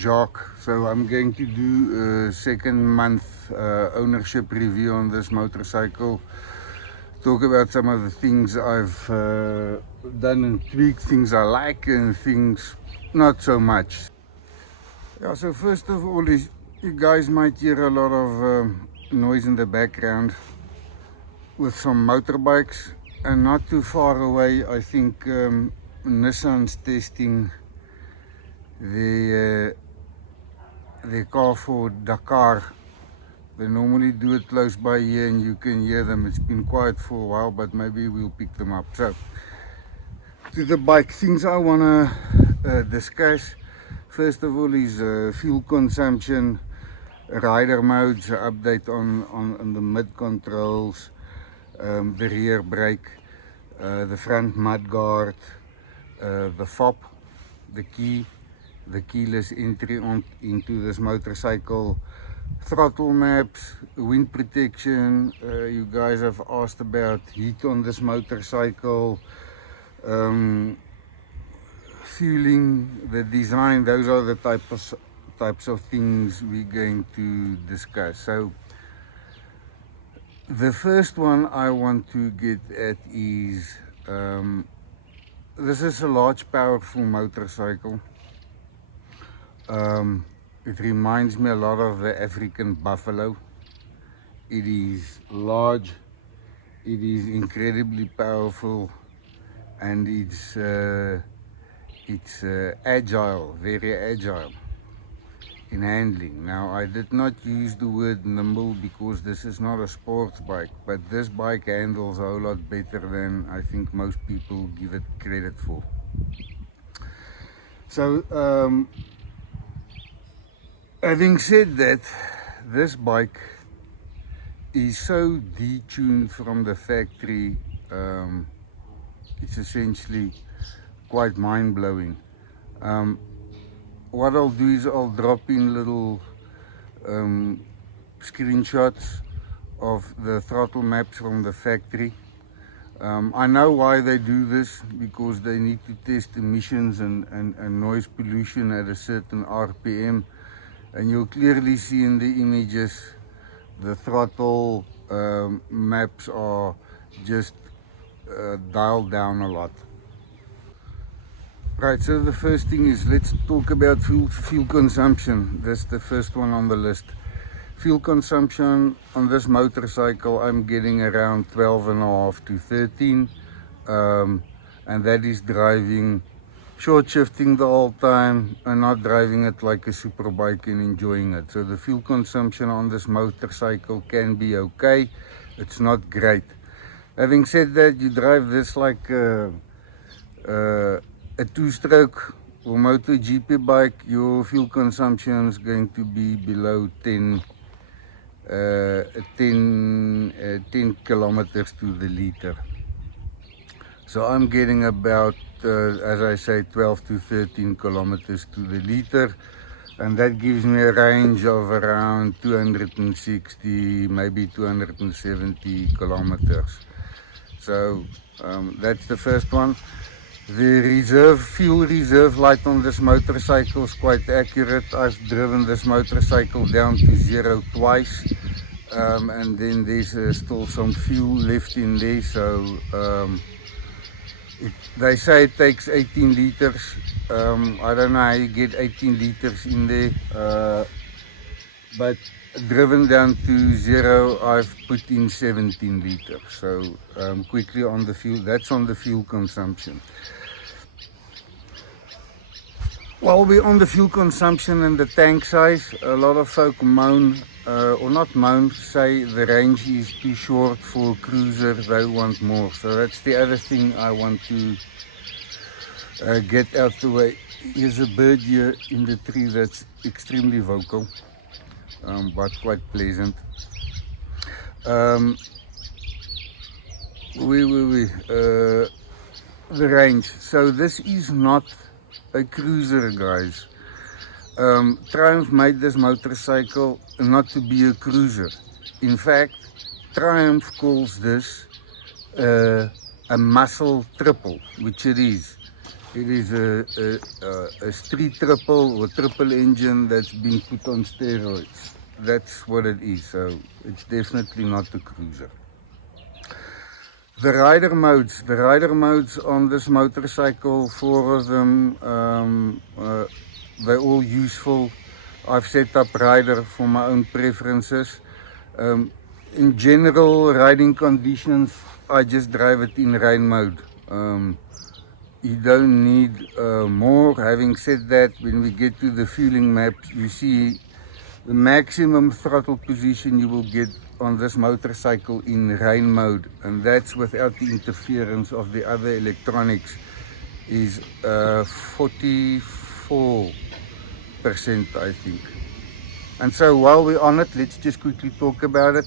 Jacques. So I'm going to do a second month ownership review on this motorcycle. Talk about some of the things I've done and tweaked, things I like and things not so much. Yeah, so first of all, you guys might hear a lot of noise in the background with some motorbikes, and not too far away I think Nissan's testing the car for Dakar. They normally do it close by here and you can hear them. It's been quiet for a while, but maybe we'll pick them up. So to the bike, things I want to discuss. First of all is fuel consumption, rider modes, update on the mid controls, the rear brake, the front mudguard, the fob, the key, the keyless entry into this motorcycle, throttle maps, wind protection. You guys have asked about heat on this motorcycle, fueling, the design. Those are the types of things we're going to discuss. So the first one I want to get at is this is a large, powerful motorcycle. It reminds me a lot of the African buffalo. It is large, it is incredibly powerful, and it's agile, very agile in handling. Now, I did not use the word nimble because this is not a sports bike, but this bike handles a whole lot better than I think most people give it credit for. So having said that, this bike is so detuned from the factory, it's essentially quite mind-blowing. What I'll do is I'll drop in little screenshots of the throttle maps from the factory. I know why they do this, because they need to test emissions and noise pollution at a certain RPM. And you'll clearly see in the images the throttle maps are just dialed down a lot. Right, so the first thing is, let's talk about fuel consumption. That's the first one on the list. Fuel consumption on this motorcycle, I'm getting around 12.5 to 13, and that is driving short shifting the whole time and not driving it like a super bike and enjoying it. So the fuel consumption on this motorcycle can be okay. It's not great. Having said that, you drive this like a two-stroke or MotoGP bike, your fuel consumption is going to be below 10 kilometers to the liter. So I'm getting about, as I say, 12 to 13 kilometers to the liter, and that gives me a range of around 260, maybe 270 kilometers. So that's the first one. The fuel reserve light on this motorcycle is quite accurate. I've driven this motorcycle down to zero twice, and then there's still some fuel left in there. So they say it takes 18 liters. I don't know how you get 18 liters in there, but driven down to zero, I've put in 17 liters. So quickly on the fuel, that's on the fuel consumption. While we're on the fuel consumption and the tank size, a lot of folk moan, or not moan, say the range is too short for a cruiser, they want more. So that's the other thing I want to get out the way. Here's a bird here in the tree that's extremely vocal, but quite pleasant. The range. So this is not a cruiser, guys. Triumph made this motorcycle not to be a cruiser. In fact, Triumph calls this a muscle triple, which it is. It is a street triple or triple engine that's been put on steroids. That's what it is. So it's definitely not a cruiser. The rider modes on this motorcycle, 4 of them, they're all useful. I've set up rider for my own preferences. In general riding conditions, I just drive it in rain mode. You don't need more. Having said that, when we get to the fueling maps, you see the maximum throttle position you will get on this motorcycle in rain mode, and that's without the interference of the other electronics, is 44%, I think. And so while we're on it, let's just quickly talk about it.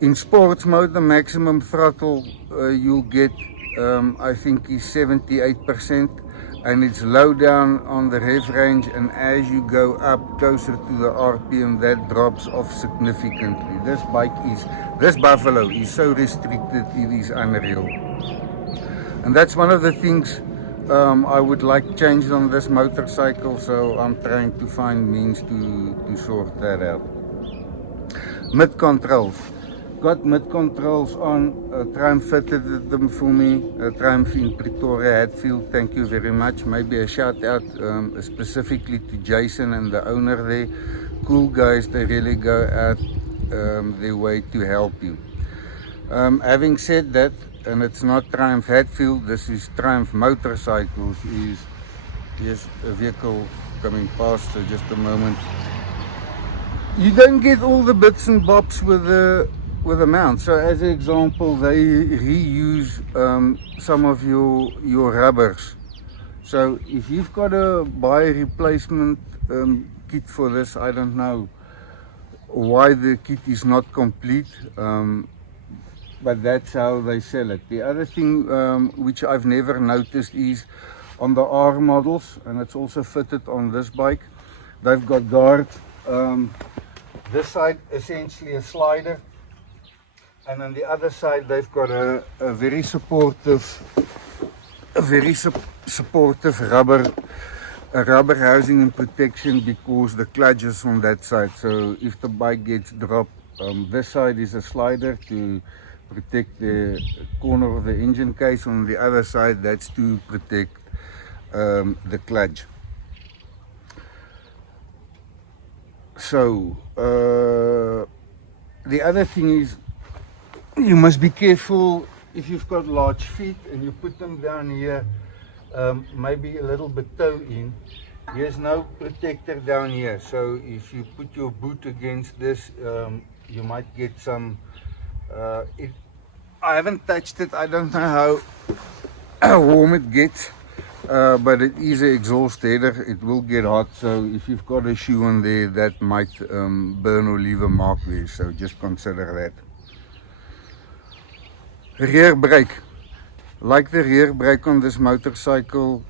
In sports mode, the maximum throttle you'll get, I think, is 78%, and it's low down on the rev range, and as you go up closer to the RPM, that drops off significantly. This Buffalo is so restricted, it is unreal. And that's one of the things I would like changed on this motorcycle, so I'm trying to find means to sort that out. Mid controls. Got mid controls on. Triumph fitted them for me. Triumph in Pretoria, Hatfield. Thank you very much. Maybe a shout out specifically to Jason and the owner there. Cool guys, they really go out their way to help you. Having said that, and it's not Triumph Hatfield, this is Triumph Motorcycles. Here's a vehicle coming past, so just a moment. You don't get all the bits and bobs with a mount. So as an example, they reuse some of your rubbers. So if you've got to buy a replacement kit for this, I don't know why the kit is not complete, but that's how they sell it. The other thing which I've never noticed is on the R models, and it's also fitted on this bike, they've got guards. This side essentially a slider, and on the other side they've got a very supportive rubber housing and protection, because the clutch is on that side. So if the bike gets dropped, this side is a slider to protect the corner of the engine case. On the other side, that's to protect the clutch. So the other thing is, you must be careful if you've got large feet and you put them down here, maybe a little bit toe in. There's no protector down here, so if you put your boot against this, you might get some. I haven't touched it, I don't know how warm it gets, but it is an exhaust header. It will get hot, so if you've got a shoe on there, that might burn or leave a mark there, so just consider that. Rear brake. Like the rear brake on this motorcycle,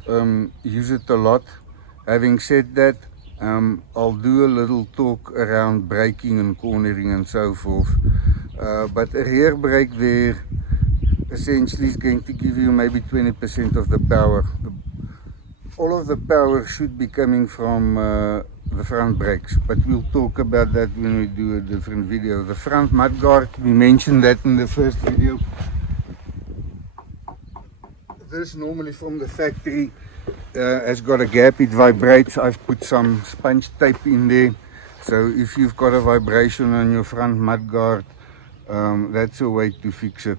use it a lot. Having said that, I'll do a little talk around braking and cornering and so forth. But a rear brake there essentially is going to give you maybe 20% of the power. All of the power should be coming from the front brakes, but we'll talk about that when we do a different video. The front mudguard, we mentioned that in the first video. This normally from the factory has got a gap, it vibrates. I've put some sponge tape in there, so if you've got a vibration on your front mudguard, that's a way to fix it.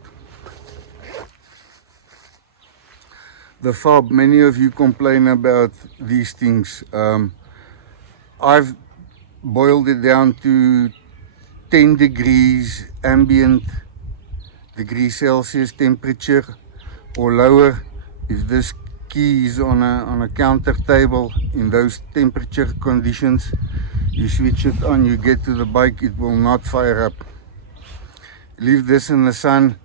The fob, many of you complain about these things. I've boiled it down to 10 degrees ambient degrees Celsius temperature or lower. If this key is on a counter table in those temperature conditions, you switch it on, you get to the bike, it will not fire up. Leave this in the sun,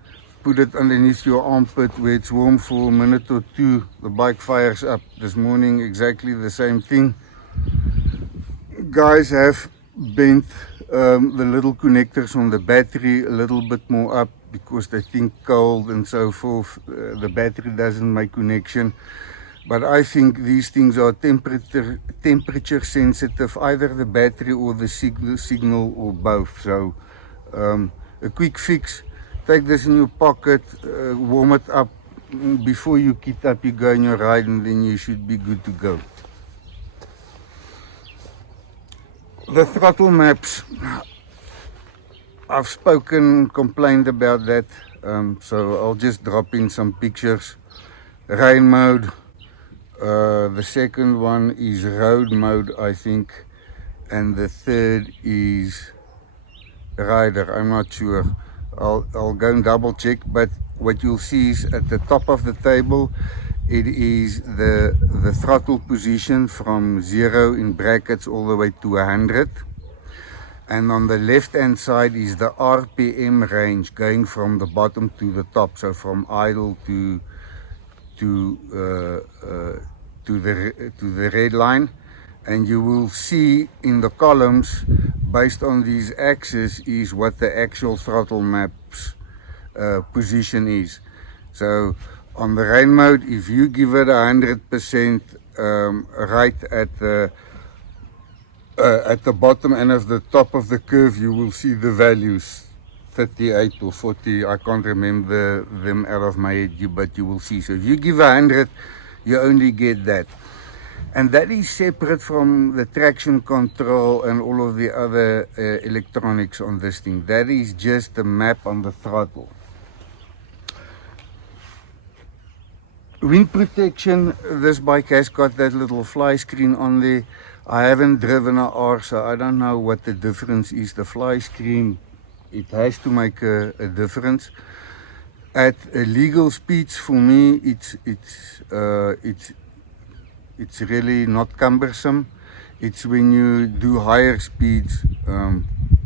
put it underneath your armpit where it's warm for a minute or two, the bike fires up. This morning exactly the same thing. Guys have bent the little connectors on the battery a little bit more up because they think cold and so forth, the battery doesn't make connection. But I think these things are temperature sensitive, either the battery or the signal or both. So a quick fix, take this in your pocket, warm it up. Before you get up, you go on your ride, and then you should be good to go. The throttle maps, I've complained about that, so I'll just drop in some pictures. Rain mode, the second one is road mode, I think, and the third is rider. I'm not sure. I'll go and double check, but what you'll see is at the top of the table, it is the throttle position from 0 in brackets all the way to 100. And on the left hand side is the RPM range going from the bottom to the top, so from idle to the red line. And you will see in the columns, based on these axes, is what the actual throttle maps position is. So on the rain mode, if you give it 100% right at the bottom and at the top of the curve, you will see the values 38 or 40. I can't remember them out of my head, but you will see. So if you give 100, you only get that. And that is separate from the traction control and all of the other electronics on this thing. That is just the map on the throttle. Wind protection, this bike has got that little fly screen on there. I haven't driven a R, so I don't know what the difference is. The fly screen, it has to make a difference. At legal speeds, for me, it's really not cumbersome. It's when you do higher speeds,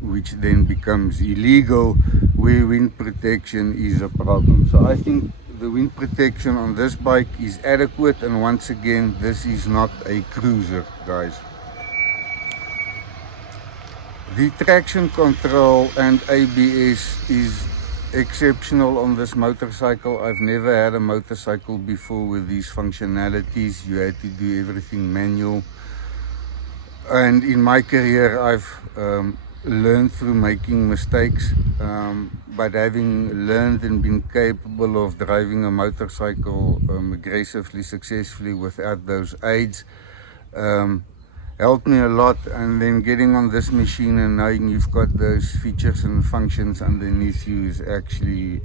which then becomes illegal, where wind protection is a problem. So I think the wind protection on this bike is adequate, and once again, this is not a cruiser, guys. The traction control and ABS is exceptional on this motorcycle. I've never had a motorcycle before with these functionalities. You had to do everything manual, and in my career I've learned through making mistakes, but having learned and been capable of driving a motorcycle aggressively, successfully without those aids, helped me a lot. And then getting on this machine and knowing you've got those features and functions underneath you is actually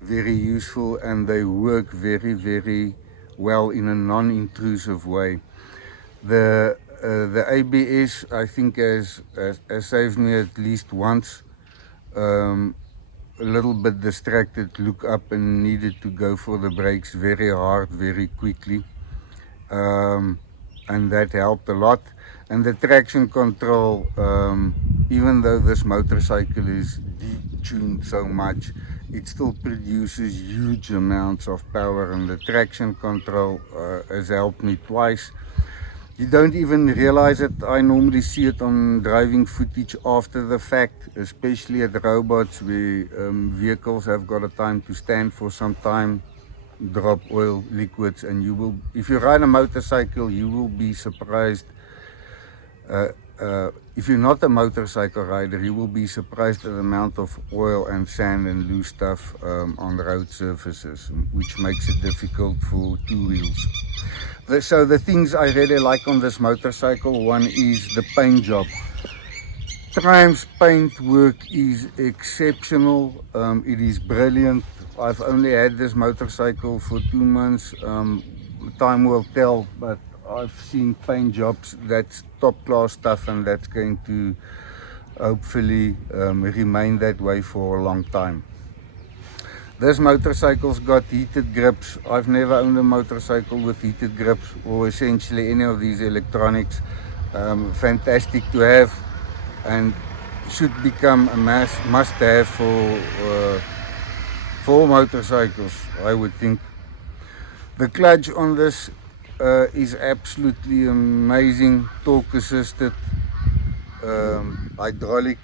very useful, and they work very, very well in a non-intrusive way. The ABS, I think, has saved me at least once. A little bit distracted, look up and needed to go for the brakes very hard, very quickly. And that helped a lot. And the traction control, even though this motorcycle is detuned so much, it still produces huge amounts of power, and the traction control has helped me twice. You don't even realize it. I normally see it on driving footage after the fact, especially at robots where vehicles have got a time to stand for some time, drop oil, liquids, and you will, if you ride a motorcycle, you will be surprised. If you're not a motorcycle rider, you will be surprised at the amount of oil and sand and loose stuff on road surfaces, which makes it difficult for two wheels. So the things I really like on this motorcycle, one is the paint job. Triumph's paint work is exceptional. It is brilliant. I've only had this motorcycle for 2 months. Time will tell, but I've seen paint jobs that's top class stuff, and that's going to hopefully remain that way for a long time. This motorcycle's got heated grips. I've never owned a motorcycle with heated grips, or essentially any of these electronics. Fantastic to have, and should become a must-have for motorcycles, I would think. The clutch on this is absolutely amazing, torque assisted, hydraulic.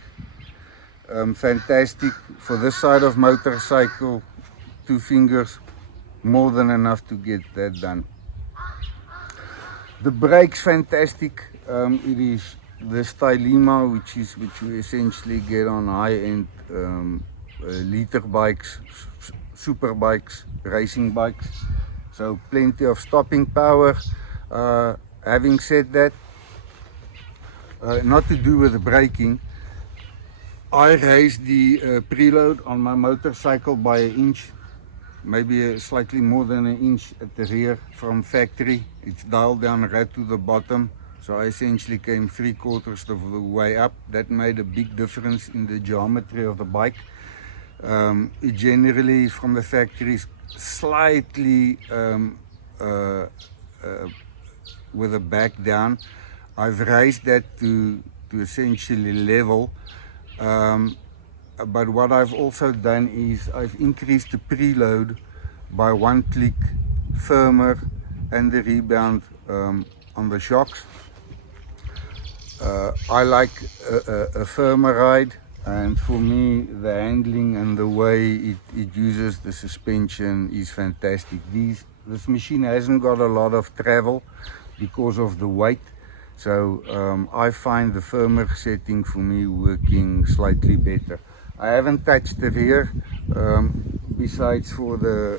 fantastic. For this side of motorcycle, 2 fingers, more than enough to get that done. The brakes fantastic. It is the Stylema, which you essentially get on high-end liter bikes, super bikes, racing bikes. So plenty of stopping power. Having said that, not to do with the braking, I raised the preload on my motorcycle by 1 inch, maybe slightly more than 1 inch at the rear from factory. It's dialed down right to the bottom, so I essentially came 3/4 of the way up. That made a big difference in the geometry of the bike. It generally from the factory is slightly with a back down. I've raised that to essentially level. But what I've also done is I've increased the preload by 1 click firmer and the rebound on the shocks. I like a firmer ride, and for me the handling and the way it uses the suspension is fantastic. This machine hasn't got a lot of travel because of the weight. So I find the firmer setting for me working slightly better. I haven't touched the rear besides for the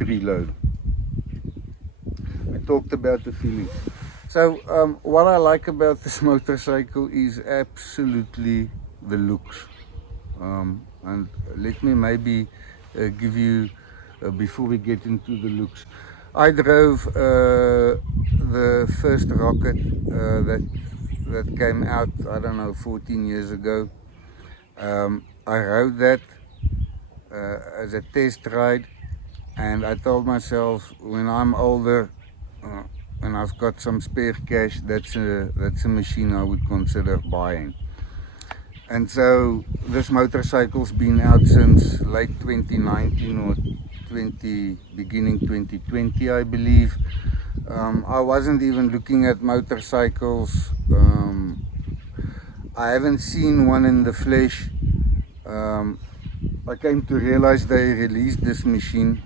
preload. We talked about the feeling. So what I like about this motorcycle is absolutely the looks. And let me maybe give you, before we get into the looks, I drove the first rocket that came out, I don't know, 14 years ago. I rode that as a test ride, and I told myself, when I'm older and I've got some spare cash, that's a machine I would consider buying. And so this motorcycle's been out since late 2019 or beginning 2020, I believe. I wasn't even looking at motorcycles. I haven't seen one in the flesh. I came to realize they released this machine.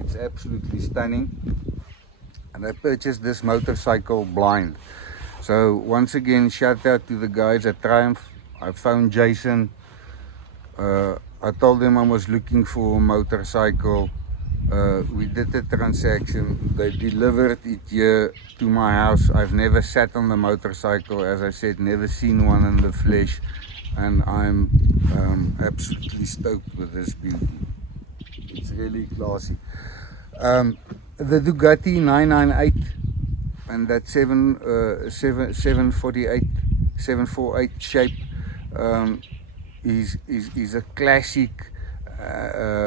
It's absolutely stunning. And I purchased this motorcycle blind. So once again, shout out to the guys at Triumph. I phoned Jason. I told them I was looking for a motorcycle. We did the transaction. They delivered it here to my house. I've never sat on the motorcycle, as I said, never seen one in the flesh, and I'm absolutely stoked with this beauty. It's really classy. The Ducati 998 and that 748 shape is a classic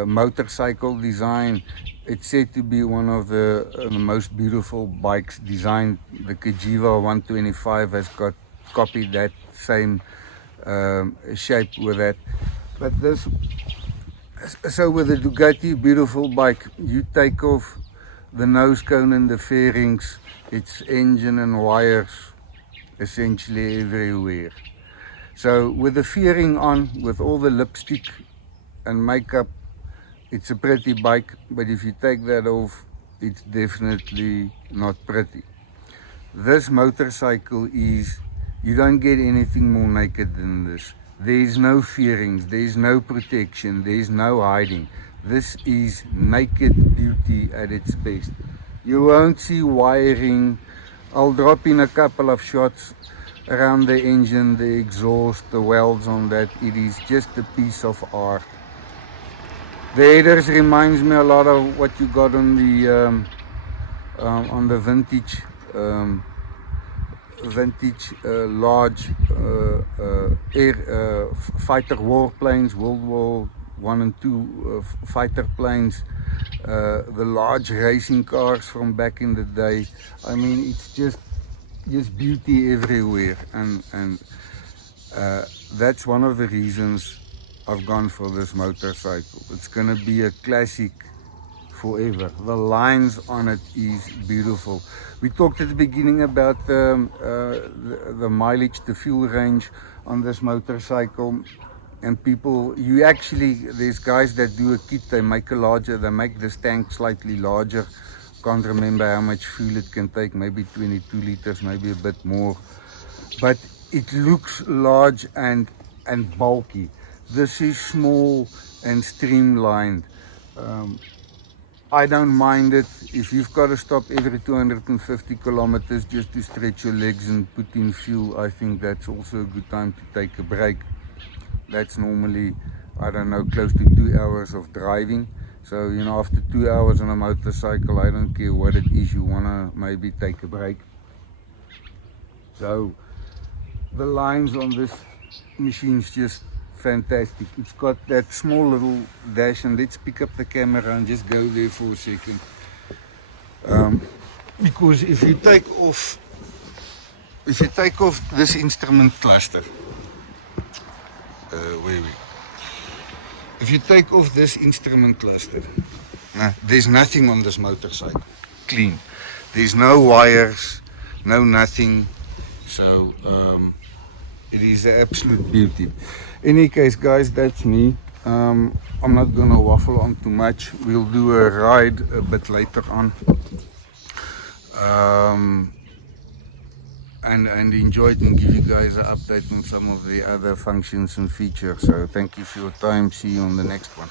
motorcycle design. It's said to be one of the most beautiful bikes designed. The Cagiva 125 has copied that same shape with that. But so with the Ducati, beautiful bike, you take off the nose cone and the fairings, its engine and wires essentially everywhere. So with the fairing on, with all the lipstick and makeup, it's a pretty bike, but if you take that off, it's definitely not pretty. This motorcycle is, you don't get anything more naked than this. There's no fairings, there's no protection, there's no hiding. This is naked beauty at its best. You won't see wiring. I'll drop in a couple of shots around the engine, the exhaust, the welds on that. It is just a piece of art. The headers reminds me a lot of what you got on the vintage large fighter warplanes, World War I and II fighter planes, the large racing cars from back in the day. I mean, it's just beauty everywhere, and that's one of the reasons I've gone for this motorcycle. It's gonna be a classic forever. The lines on it is beautiful. We talked at the beginning about the mileage, the fuel range on this motorcycle. And people, you actually, there's guys that do a kit, they make this tank slightly larger. Can't remember how much fuel it can take, maybe 22 liters, maybe a bit more. But it looks large and bulky. This is small and streamlined. I don't mind it. If you've got to stop every 250 kilometers just to stretch your legs and put in fuel, I think that's also a good time to take a break. That's normally, I don't know, close to 2 hours of driving. So, you know, after 2 hours on a motorcycle, I don't care what it is, you want to maybe take a break. So, the lines on this machine is just fantastic. It's got that small little dash, and let's pick up the camera and just go there for a second. Because if you take off this instrument cluster, if you take off this instrument cluster, there's nothing on this motorcycle. Clean. There's no wires, no nothing. So it is an absolute beauty. Any case, guys, that's me. I'm not gonna waffle on too much. We'll do a ride a bit later on. And enjoy it and give you guys an update on some of the other functions and features. So thank you for your time. See you on the next one.